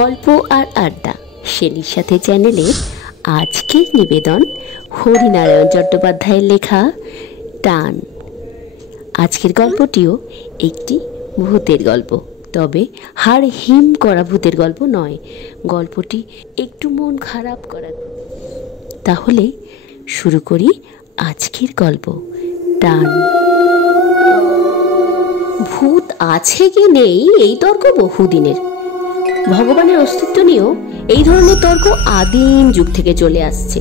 গল্প আর আড্ডা শেলির সাথে চ্যানেলে আজকের নিবেদন হরিনারায়ণ চট্টোপাধ্যায়ের লেখা টান। আজকের গল্পটিও একটি ভূতের গল্প, তবে হাড় হিম করা ভূতের গল্প নয়। গল্পটি একটু মন খারাপ করা। তাহলে শুরু করি আজকের গল্প টান। ভূত আছে কি নেই এই তর্ক বহুদিনের। ভগবানের অস্তিত্ব নিয়েও এই ধরনের তর্ক আদিম যুগ থেকে চলে আসছে।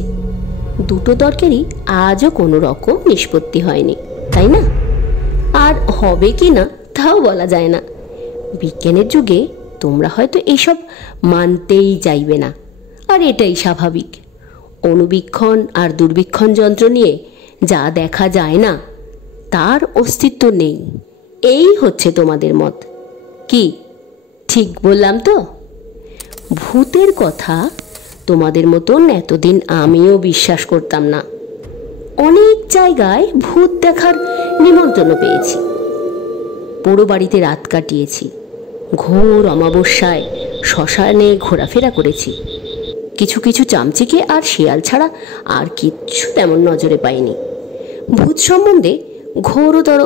দুটো তর্কেরই আজও কোনো রকম নিষ্পত্তি হয়নি, তাই না? আর হবে কি না তাও বলা যায় না। বিজ্ঞানের যুগে তোমরা হয়তো এইসব মানতেই চাইবে না, আর এটাই স্বাভাবিক। অণুবীক্ষণ আর দূরবীক্ষণ যন্ত্র নিয়ে যা দেখা যায় না তার অস্তিত্ব নেই, এই হচ্ছে তোমাদের মত। কি ঠিক বললাম তো? ভূতের কথা তোমাদের মতন এতদিন আমিও বিশ্বাস করতাম না। অনেক জায়গায় ভূত দেখার নিমন্ত্রণ পেয়েছি, পোড়ো বাড়িতে রাত কাটিয়েছি, ঘোর অমাবস্যায় শ্মশানে ঘোরাফেরা করেছি। কিছু কিছু চামচিকে আর শিয়াল ছাড়া আর কিচ্ছু তেমন নজরে পাইনি। ভূত সম্বন্ধে ঘোরতর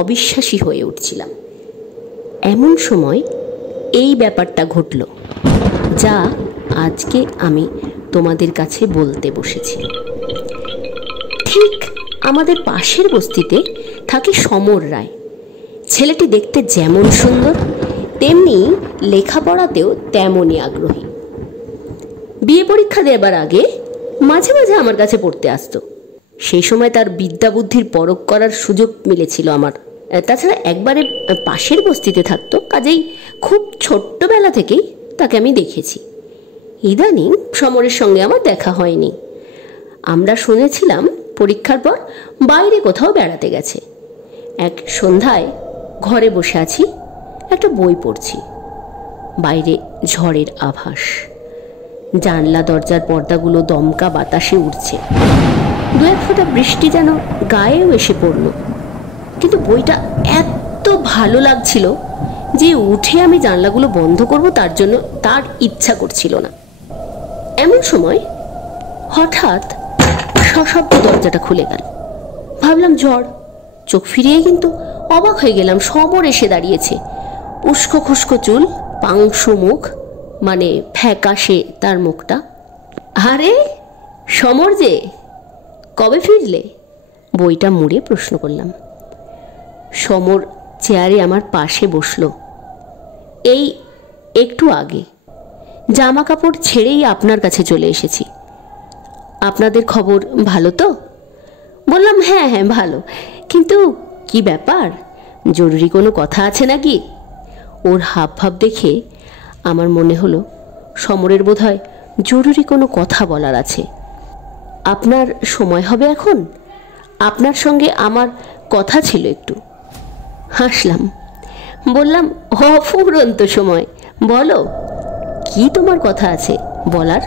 অবিশ্বাসী হয়ে উঠছিলাম। এমন সময় এই ব্যাপারটা ঘটল, যা আজকে আমি তোমাদের কাছে বলতে বসেছি। ঠিক আমাদের পাশের বস্তিতে থাকে সমর রায়। ছেলেটি দেখতে যেমন সুন্দর, তেমনি লেখাপড়াতেও তেমনই আগ্রহী। বিয়ে পরীক্ষা দেবার আগে মাঝে মাঝে আমার কাছে পড়তে আসতো। সেই সময় তার বিদ্যা বুদ্ধির পরখ করার সুযোগ মিলেছিল আমার। তাছাড়া একবারে পাশের বস্তিতে থাকতো, কাজেই খুব ছোট্টবেলা থেকেই তাকে আমি দেখেছি। ইদানিং সমরের সঙ্গে আমার দেখা হয়নি। আমরা শুনেছিলাম পরীক্ষার পর বাইরে কোথাও বেড়াতে গেছে। এক সন্ধ্যায় ঘরে বসে আছি, একটা বই পড়ছি। বাইরে ঝড়ের আভাস, জানলা দরজার পর্দাগুলো দমকা বাতাসে উঠছে। দু এক ফোঁটা বৃষ্টি যেন গায়েও এসে পড়ল। কিন্তু বইটা এত ভালো লাগছিল যে উঠে আমি জানলাগুলো বন্ধ করব তার ইচ্ছা করছিল না। এমন সময় হঠাৎ সশব্দ দরজাটা খুলে গেল। ভাবলাম ঝড়। চোখ ফিরিয়ে কিন্তু অবাক হয়ে গেলাম, সমর এসে দাঁড়িয়েছে। উস্কো খুস্কো চুল, পাংশু মুখ, মানে ফ্যাকাশে তার মুখটা। আরে সমর যে, কবে ফিরলে? বইটা মুড়ে প্রশ্ন করলাম। সমর চেয়ারে আমার পাশে বসলো। এই একটু আগে জামা কাপড় ছেড়েই আপনার কাছে চলে এসেছি। আপনাদের খবর ভালো তো? বললাম হ্যাঁ হ্যাঁ ভালো, কিন্তু কি ব্যাপার, জরুরি কোনো কথা আছে নাকি? ওর হাব ভাব দেখে আমার মনে হলো সমরের বোধহয় জরুরি কোনো কথা বলার আছে। আপনার সময় হবে এখন? আপনার সঙ্গে আমার কথা ছিল একটু। হাসলাম, বললাম অফুরন্ত সময়, বলো কি তোমার কথা আছে বলার?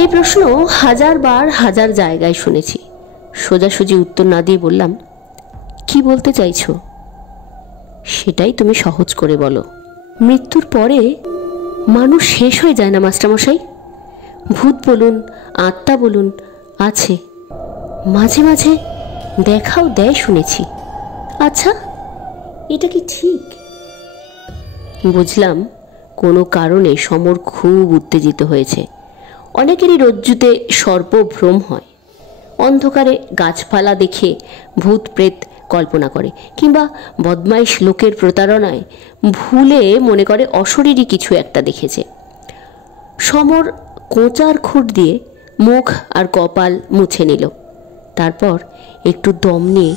এই প্রশ্ন হাজারবার হাজার জায়গায় শুনেছি। সোজাসুজি উত্তর না দিয়ে বললাম, কি বলতে চাইছো সেটাই তুমি সহজ করে বলো। মৃত্যুর পরে মানুষ শেষ হয়ে যায় না মাস্টারমশাই? ভূত বলুন, আত্মা বলুন, আছে, মাঝে মাঝে দেখাও দেয় শুনেছি। আচ্ছা, এটা কি ঠিক? বুঝলাম কোনো কারণে সমর খুব উত্তেজিত হয়েছে। অনেকেরই রজ্জুতে সর্পভ্রম হয়, অন্ধকারে গাছপালা দেখে ভূত প্রেত কল্পনা করে, কিংবা বদমাইশ লোকের প্রতারণায় ভুলে মনে করে অশরীরী কিছু একটা দেখেছে। সমর কোঁচার খুঁট দিয়ে মুখ আর কপাল মুছে নিল, তারপর একটু দম নিয়ে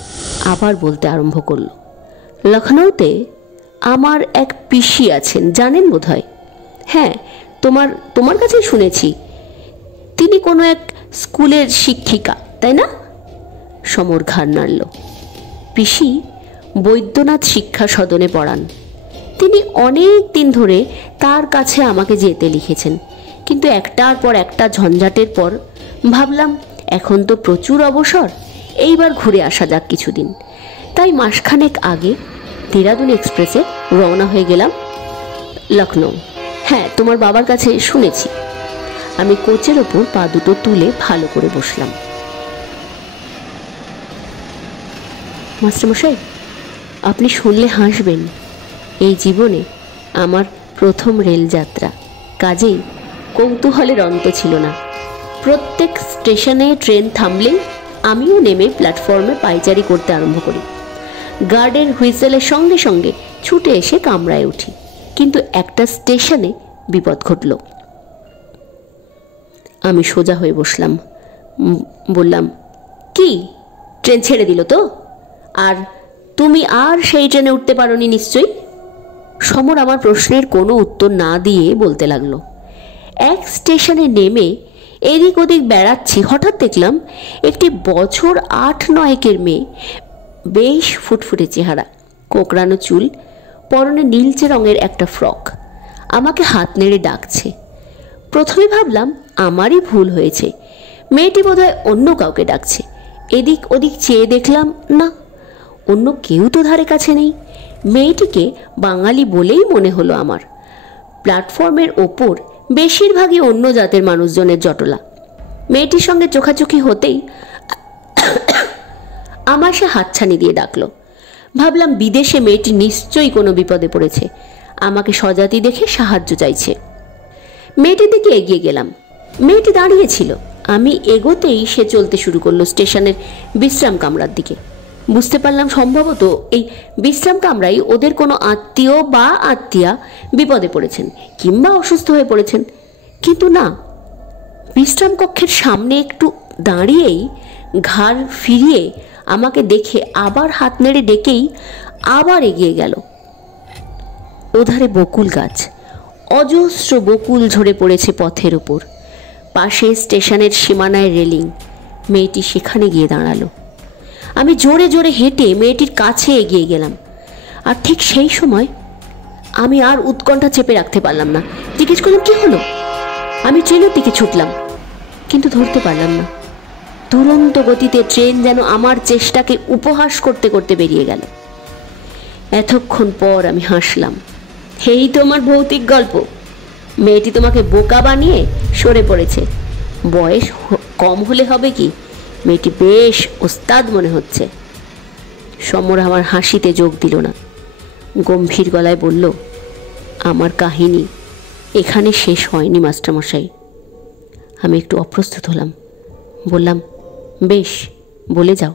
আবার বলতে আরম্ভ করল। লখনৌতে আমার এক পিসি আছেন, জানেন বোধহয়? হ্যাঁ, তোমার কাছেই শুনেছি। তিনি কোনো এক স্কুলের শিক্ষিকা, তাই না? সমর ঘাড় নাড়ল। পিসি বৈদ্যনাথ শিক্ষা সদনে পড়ান। তিনি অনেক দিন ধরে তার কাছে আমাকে যেতে লিখেছেন, কিন্তু একটার পর একটা ঝঞ্ঝাটের পর ভাবলাম এখন তো প্রচুর অবসর, এইবার ঘুরে আসা যাক কিছুদিন। তাই মাসখানেক আগে দেরাদুন এক্সপ্রেসে রওনা হয়ে গেলাম লখনৌ। হ্যাঁ, তোমার বাবার কাছে শুনেছি। আমি কোচের ওপর পা দুটো তুলে ভালো করে বসলাম। মাস্টারমশাই, আপনি শুনলে হাসবেন। এই জীবনে আমার প্রথম রেলযাত্রা, কাজেই কৌতূহলের অন্ত ছিল না। প্রত্যেক স্টেশনে ট্রেন থামলেই আমিও নেমে প্ল্যাটফর্মে পায়চারি করতে আরম্ভ করি। গার্ডের হুইসেলের সঙ্গে সঙ্গে ছুটে এসে কামরায় উঠি। কিন্তু একটা স্টেশনে বিপদ ঘটল। আমি সোজা হয়ে বসলাম, বললাম, কি ট্রেন ছেড়ে দিল তো? আর তুমি আর সেই ট্রেনে উঠতে পারোনি নিশ্চয়ই? সমর আমার প্রশ্নের কোনো উত্তর না দিয়ে বলতে লাগলো, এক স্টেশনে নেমে এদিক ওদিক বেড়াচ্ছি, হঠাৎ দেখলাম একটি বছর 8-9 মেয়ে, বেশ ফুটফুটে চেহারা, কোঁকড়ানো চুল, পরনে নীলচে রঙের একটা ফ্রক, আমাকে হাত নেড়ে ডাকছে। প্রথমে ভাবলাম আমারই ভুল হয়েছে, মেয়েটি বোধহয় অন্য কাউকে ডাকছে। এদিক ওদিক চেয়ে দেখলাম না, অন্য কেউ তো ধারে কাছে নেই। মেয়েটিকে বাঙালি বলেই মনে হলো আমার। প্ল্যাটফর্মের ওপর বেশিরভাগই অন্য জাতের মানুষজনের জটলা। মেয়েটির সঙ্গে চোখাচোখি হতেই আমার সে হাতছানি দিয়ে ডাকলো। ভাবলাম বিদেশে মেয়েটি নিশ্চয়ই কোনো বিপদে পড়েছে, আমাকে স্বজাতি দেখে সাহায্য চাইছে। মেয়েটির দিকে এগিয়ে গেলাম। মেয়েটি দাঁড়িয়েছিল। আমি এগোতেই সে চলতে শুরু করলো স্টেশনের বিশ্রাম কামরার দিকে। বুঝতে পারলাম সম্ভবত এই বিশ্রাম কামরাই ওদের কোনো আত্মীয় বা আত্মীয়া বিপদে পড়েছেন কিংবা অসুস্থ হয়ে পড়েছেন। কিন্তু না, বিশ্রাম কক্ষের সামনে একটু দাঁড়িয়েই ঘাড় ফিরিয়ে আমাকে দেখে আবার হাত নেড়ে ডেকেই আবার এগিয়ে গেল। ওধারে বকুল গাছ, অজস্র বকুল ঝরে পড়েছে পথের ওপর। পাশে স্টেশনের সীমানায় রেলিং। মেয়েটি সেখানে গিয়ে দাঁড়ালো। আমি জোরে জোরে হেঁটে মেয়েটির কাছে এগিয়ে গেলাম। আর ঠিক সেই সময় আমি আর উৎকণ্ঠা চেপে রাখতে পারলাম না। জিজ্ঞেস করলাম, কি হলো? আমি ট্রেনের দিকে ছুটলাম, কিন্তু ধরতে পারলাম না। দুরন্ত গতিতে ট্রেন যেন আমার চেষ্টাকে উপহাস করতে করতে বেরিয়ে গেল। এতক্ষণ পর আমি হাসলাম। এই তোমার ভৌতিক গল্প। মেয়েটি তোমাকে বোকা বানিয়ে সরে পড়েছে। বয়স কম হলে হবে কি, মেয়েটি বেশ ওস্তাদ মনে হচ্ছে। সমর আমার হাসিতে যোগ দিল না, গম্ভীর গলায় বলল, আমার কাহিনী এখানে শেষ হয়নি মাস্টারমশাই। আমি একটু অপ্রস্তুত হলাম। বললাম, বেশ, বলে যাও।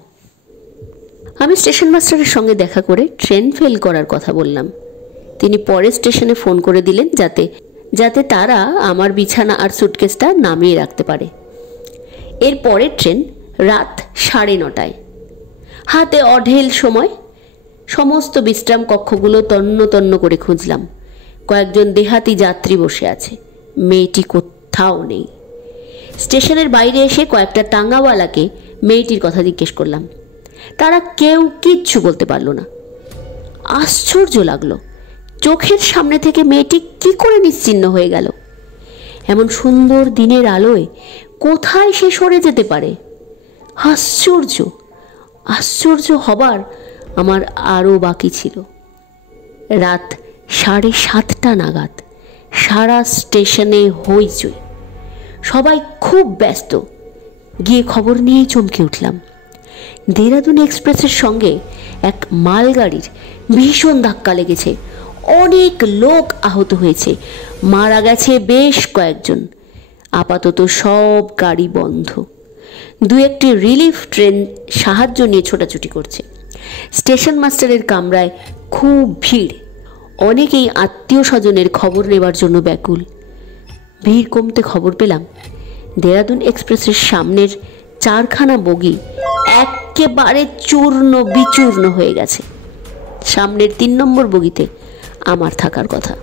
আমি স্টেশন মাস্টারের সঙ্গে দেখা করে ট্রেন ফেল করার কথা বললাম। তিনি পরের স্টেশনে ফোন করে দিলেন যাতে তারা আমার বিছানা আর সুটকেসটা নামিয়ে রাখতে পারে। এর পরের ট্রেন রাত 9:30। হাতে অঢেল সময়। সমস্ত বিশ্রাম কক্ষগুলো তন্ন তন্ন করে খুঁজলাম। কয়েকজন দেহাতি যাত্রী বসে আছে, মেয়েটি কোথাও নেই। স্টেশনের বাইরে এসে কয়েকটা টাঙ্গাওয়ালাকে মেয়েটির কথা জিজ্ঞেস করলাম। তারা কেউ কিচ্ছু বলতে পারল না। আশ্চর্য লাগলো, চোখের সামনে থেকে মেয়েটি কি করে নিশ্চিহ্ন হয়ে গেল? এমন সুন্দর দিনের আলোয় কোথায় সে সরে যেতে পারে? আশ্চর্য। আশ্চর্য হবার আমার আরও বাকি ছিল। রাত 7:30 নাগাদ সারা স্টেশনে হইচই, সবাই খুব ব্যস্ত। গিয়ে খবর নিয়েই চমকে উঠলাম। দেরাদুন এক্সপ্রেসের সঙ্গে এক মালগাড়ির ভীষণ ধাক্কা লেগেছে। অনেক লোক আহত হয়েছে, মারা গেছে বেশ কয়েকজন। আপাতত সব গাড়ি বন্ধ। 2-1টি রিলিফ ট্রেন সাহায্য নিয়ে ছোটাছুটি করছে। স্টেশন মাস্টারের কামরায় খুব ভিড়। অনেকেই আত্মীয় স্বজনের খবর নেবার জন্য ব্যাকুল। ভিড় কমতে খবর পেলাম দেরাদুন এক্সপ্রেসের সামনের 4খানা বগি একেবারে চূর্ণ বিচূর্ণ হয়ে গেছে। সামনের 3 নম্বর বগিতে আমার থাকার কথা।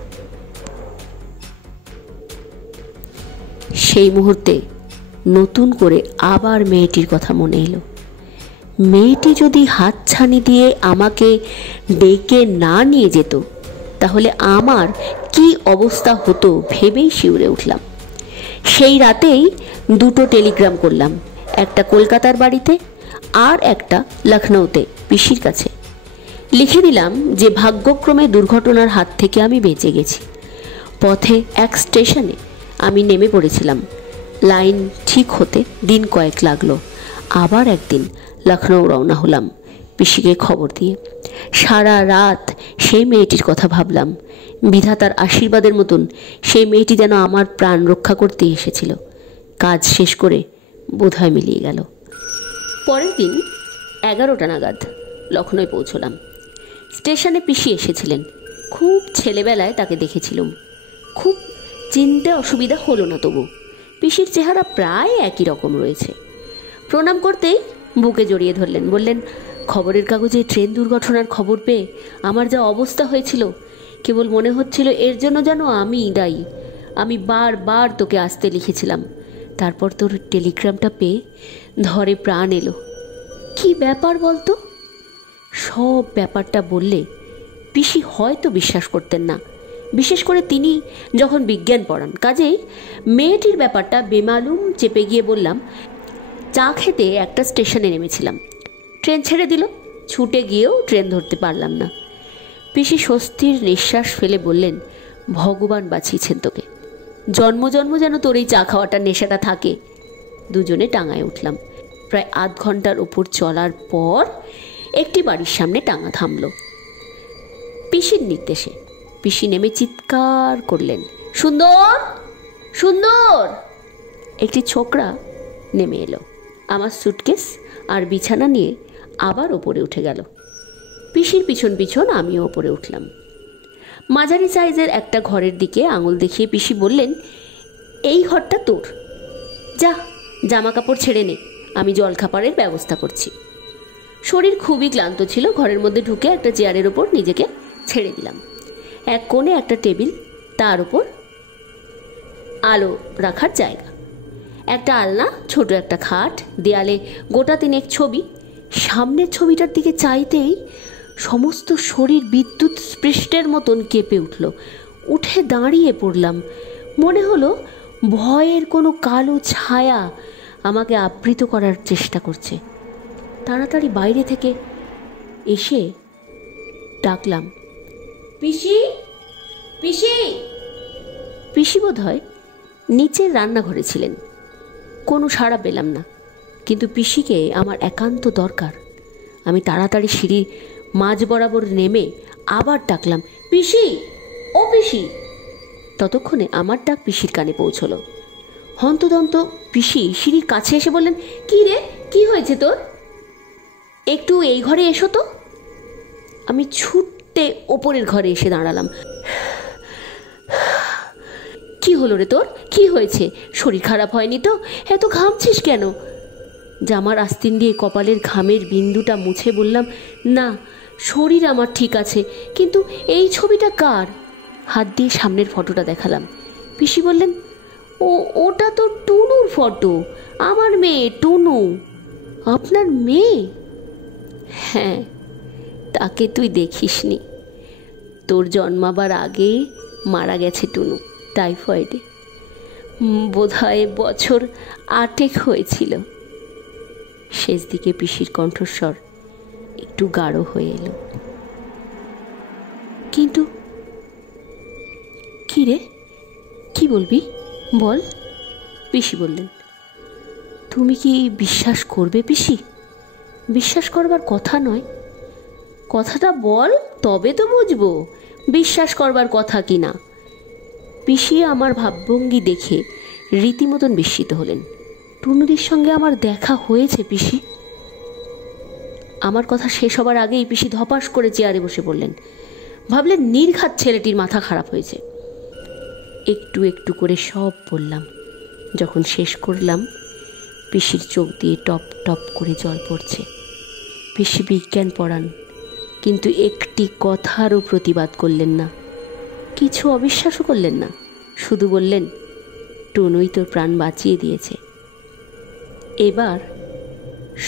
সেই মুহূর্তে নতুন করে আবার মেয়েটির কথা মনে এলো। মেয়েটি যদি হাতছানি দিয়ে আমাকে ডেকে না নিয়ে যেত, তাহলে আমার কি অবস্থা হতো ভেবেই শিউরে উঠলাম। সেই রাতেই 2টো টেলিগ্রাম করলাম, একটা কলকাতার বাড়িতে আর একটা লখনৌতে পিসির কাছে। লিখে দিলাম যে ভাগ্যক্রমে দুর্ঘটনার হাত থেকে আমি বেঁচে গেছি। পথে এক স্টেশনে আমি নেমে পড়েছিলাম। লাইন ঠিক হতে দিন কয়েক লাগলো। আবার একদিন লখনৌ রওনা হলাম পিসিকে খবর দিয়ে। সারা রাত সেই মেয়েটির কথা ভাবলাম। বিধাতার আশীর্বাদের মতন সেই মেয়েটি যেন আমার প্রাণ রক্ষা করতে এসেছিল। কাজ শেষ করে বোধহয় মিলিয়ে গেল। পরের দিন 11টা নাগাদ লখনৌয় পৌঁছলাম। স্টেশনে পিসি এসেছিলেন। খুব ছেলেবেলায় তাকে দেখেছিলাম। খুব চিনতে অসুবিধা হলো না। তবু পিসির চেহারা প্রায় একই রকম রয়েছে। প্রণাম করতেই বুকে জড়িয়ে ধরলেন। বললেন, খবরের কাগজে ট্রেন দুর্ঘটনার খবর পেয়ে আমার যা অবস্থা হয়েছিল, কেবল মনে হচ্ছিল এর জন্য যেন আমিই দায়ী। আমি বারবার তোকে আসতে লিখেছিলাম। তারপর তোর টেলিগ্রামটা পেয়ে ধরে প্রাণ এলো। কি ব্যাপার বলতো? সব ব্যাপারটা বললে পিসি হয়তো বিশ্বাস করতেন না, বিশেষ করে তিনি যখন বিজ্ঞান পড়ান। কাজেই মেয়েটির ব্যাপারটা বেমালুম চেপে গিয়ে বললাম, চা খেতে একটা স্টেশনে নেমেছিলাম। ট্রেন ছেড়ে দিল। ছুটে গিয়েও ট্রেন ধরতে পারলাম না। পিসি স্বস্তির নিঃশ্বাস ফেলে বললেন, ভগবান বাঁচিয়েছেন তোকে। জন্ম জন্ম যেন তোর এই চা খাওয়াটার নেশাটা থাকে। দুজনে টাঙায় উঠলাম। প্রায় আধ ঘন্টার উপর চলার পর একটি বাড়ির সামনে টাঙা থামল। পিসির নির্দেশে পিসি নেমে চিৎকার করলেন, সুন্দর সুন্দর। একটি ছোকরা নেমে এলো। আমার সুটকেস আর বিছানা নিয়ে আবার ওপরে উঠে গেল। পিসির পিছন পিছন আমিও ওপরে উঠলাম। মাঝারি সাইজের একটা ঘরের দিকে আঙুল দেখিয়ে পিসি বললেন, এই ঘরটা তোর। যা, জামা কাপড় ছেড়ে নে, আমি জলখাবারের ব্যবস্থা করছি। শরীর খুবই ক্লান্ত ছিল। ঘরের মধ্যে ঢুকে একটা চেয়ারের ওপর নিজেকে ছেড়ে দিলাম। এক কোণে একটা টেবিল, তার উপর আলো রাখার জায়গা, একটা আলনা, ছোট একটা খাট, দেয়ালে গোটা তিনেক ছবি। সামনের ছবিটার দিকে চাইতেই সমস্ত শরীর বিদ্যুৎ স্পৃষ্টের মতন কেঁপে উঠল। উঠে দাঁড়িয়ে পড়লাম। মনে হলো ভয়ের কোনো কালো ছায়া আমাকে আবৃত করার চেষ্টা করছে। তাড়াতাড়ি বাইরে থেকে এসে ডাকলাম, পিসি পিসি। পিসি বোধ হয় নিচের রান্নাঘরে ছিলেন। কোনো সাড়া পেলাম না, কিন্তু পিসিকে আমার একান্ত দরকার। আমি তাড়াতাড়ি সিঁড়ির মাঝ বরাবর নেমে আবার ডাকলাম, পিসি, ও পিসি। ততক্ষণে আমার ডাক পিসির কানে পৌঁছলো। হন্তদন্ত পিসি সিঁড়ির কাছে এসে বললেন, কি রে, কি হয়েছে তোর? একটু এই ঘরে এসো তো। আমি ছুটতে ওপরের ঘরে এসে দাঁড়ালাম। কি হলো রে তোর? কি হয়েছে? শরীর খারাপ হয়নি তো? এত ঘামছিস কেন? জামার আস্তিন দিয়ে কপালের ঘামের বিন্দুটা মুছে বললাম, না, শরীর আমার ঠিক আছে, কিন্তু এই ছবিটা কার? হাত দিয়ে সামনের ফটোটা দেখালাম। পিসি বললেন, ওটা তো টুনুর ফটো, আমার মেয়ে টুনু। আপনার মেয়ে? হ্যাঁ, তাকে তুই দেখিসনি। তোর জন্মাবার আগে মারা গেছে টুনু, টাইফয়েডে। বোধহয় বছর 8 হয়েছিল। শেষ দিকে পিসির কণ্ঠস্বর একটু গাঢ় হয়ে এলো। কিন্তু কি রে, কি বলবি বল? পিসি বললেন, তুমি কি বিশ্বাস করবে পিসি? বিশ্বাস করবার কথা নয়, কথাটা বল, তবে তো বুঝবো বিশ্বাস করবার কথা কি না। পিসি আমার ভাবভঙ্গি দেখে রীতিমতন বিস্মিত হলেন। টুনুদির সঙ্গে আমার দেখা হয়েছে পিসি। আমার কথা শেষ হবার আগেই পিসি ধপাস করে চেয়ারে বসে পড়লেন। ভাবলেন নির্ঘাত ছেলেটির মাথা খারাপ হয়েছে। একটু একটু করে সব বললাম। যখন শেষ করলাম, পিসির চোখ দিয়ে টপ টপ করে জল পড়ছে। পিসি বিজ্ঞান পড়ান, কিন্তু একটি কথারও প্রতিবাদ করলেন না, কিছু অবিশ্বাসও করলেন না। শুধু বললেন, টুনুই তোর প্রাণ বাঁচিয়ে দিয়েছে। এবার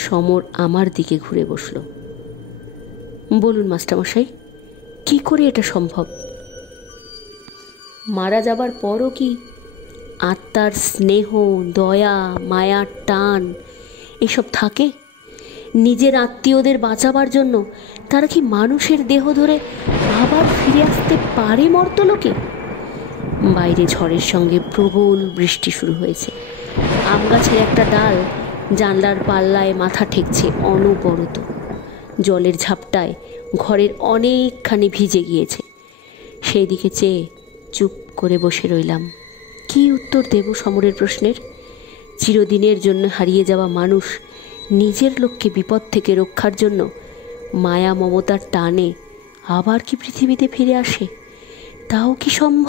সমর আমার দিকে ঘুরে বসল। বলুন মাস্টারমশাই, কি করে এটা সম্ভব? মারা যাবার পরও কি আত্মার স্নেহ, দয়া, মায়ার টান এসব থাকে? নিজের আত্মীয়দের বাঁচাবার জন্য তারা কি মানুষের দেহ ধরে আবার ফিরে আসতে পারে মর্তলোকে? বাইরে ঝড়ের সঙ্গে প্রবল বৃষ্টি শুরু হয়েছে। আম গাছের একটা ডাল জানলার পাল্লায় মাথা ঠেকছে অনবরত। জলের ঝাপটায় ঘরের অনেকখানি ভিজে গিয়েছে। সেই দিকে চেয়ে চুপ করে বসে রইলাম। কি উত্তর দেব সমরের প্রশ্নের? চিরদিনের জন্য হারিয়ে যাওয়া মানুষ নিজের লোককে বিপদ থেকে রক্ষার জন্য মায়া মমতার টানে আবার কি পৃথিবীতে ফিরে আসে? তাও কি সম্ভব?